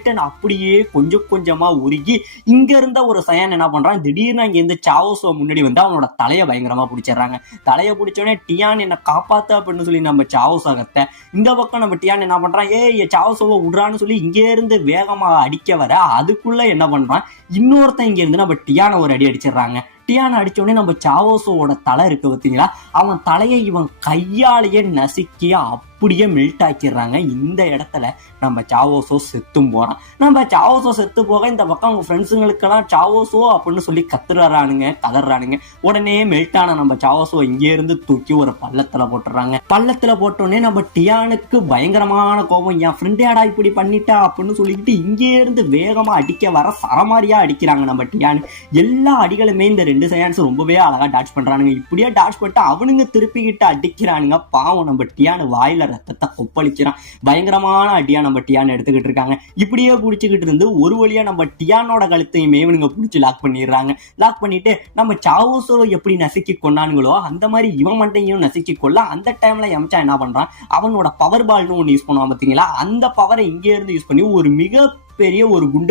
Titan அப்படியே கொஞ்சம் கொஞ்சமா உருகி இங்க இருந்த ஒரு சயான் என்ன பண்றான், திடீர்னு அங்க இருந்து சாவோஸோ முன்னாடி வந்து அவனோட தலையை பயங்கரமா பிடிச்சிடுறாங்க. தலையை பிடிச்சோடனே டியான் என்ன காப்பாத்து அப்படின்னு சொல்லி நம்ம சாவோஸோ கத்த, இந்த பக்கம் நம்ம டியான் என்ன பண்றான், சாவோஸோவை விடுறான்னு சொல்லி இங்கே இருந்து வேகமா அடிக்க வர அதுக்குள்ள என்ன பண்றான், இன்னொருத்தன் இங்க இருந்து நம்ம டியானை ஒரு அடி அடிச்சிடுறாங்க. டியானை அடிச்ச உடனே நம்ம சாவோஸோவோட தலை இருக்கு பார்த்தீங்களா, அவன் தலையை இவன் கையாலேயே நசுக்கி அப்படியே மெல்ட் ஆக்கிடுறாங்க. இந்த இடத்துல நம்ம சாவோஸோ செத்தும் போறான். நம்ம சாவோஸோ செத்து போக இந்த பக்கம் அவங்க ஃப்ரெண்ட்ஸுங்களுக்கெல்லாம் சாவோஸோ அப்படின்னு சொல்லி கதறானுங்க. உடனே மெல்ட்டான நம்ம சாவோஸோ இங்கே இருந்து தூக்கி ஒரு பள்ளத்துல போட்டுறாங்க. பள்ளத்துல போட்டோடனே நம்ம டியானுக்கு பயங்கரமான கோபம், என் ஃப்ரெண்டேடா இப்படி பண்ணிட்டா அப்படின்னு சொல்லிக்கிட்டு இங்கே இருந்து வேகமா அடிக்க வர சரமாரியா அடிக்கிறாங்க நம்ம டியான். எல்லா அடிகளுமே இந்த ரெண்டு சயான்ஸ் ரொம்பவே அழகா டாச் பண்றானுங்க. இப்படியே டாச் பண்ணிட்டு அவனுங்க திருப்பிக்கிட்டு அடிக்கிறானுங்க. பாவம் நம்ம டியான் வாயில ரத்தத்தை கொப்பளிக்கிறான். பயங்கரமான அடியா நம்ம டியான் எடுத்துக்கிட்டு இருக்காங்க. இப்படியே பிடிச்சிக்கிட்டு இருந்து ஒரு வழியா நம்ம டியானோட கழுத்தையுமே இவனுங்க பிடிச்சி லாக் பண்ணிடுறாங்க. லாக் பண்ணிட்டு நம்ம சாவோஸோவை எப்படி நசுக்கி கொண்டானுங்களோ அந்த மாதிரி இவன் மண்டையும் நசுக்கி கொள்ள, அந்த டைம்ல எம்சா என்ன பண்றான், அவனோட பவர் பால்னு ஒன்று யூஸ் பண்ணுவான் பார்த்தீங்களா, அந்த பவரை இங்கே இருந்து யூஸ் பண்ணி ஒரு மிக பெரிய ஒரு குண்டு